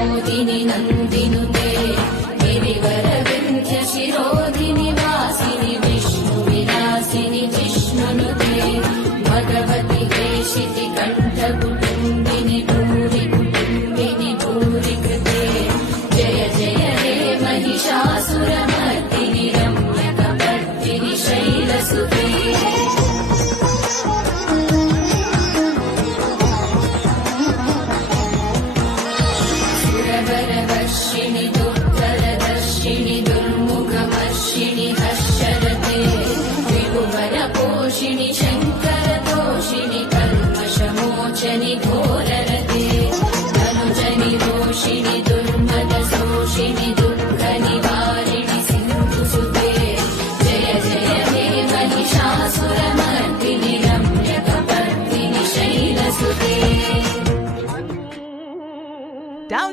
विनोदिनि नन्दिनुते गिरिवरविन्ध्य शिरोधिनि वासिनि विष्णुविलासिनि जिष्णुनुते भगवति हेशिति कण्ठकुटुम्बिनि भूरि कुटुम्बिनि भूरि कृते जय जय हे महिषासुरमर्दिनि रम्यकपर्दिनि शैलसुते सुरवरवर्षिणि दुर्धरदर्शिनि दुर्मुखमर्षिणि हर्षरते विभुवरपोषिणि शङ्करतोषिणि कल्मषमोचनि घोररते धनुजनि दोषिणि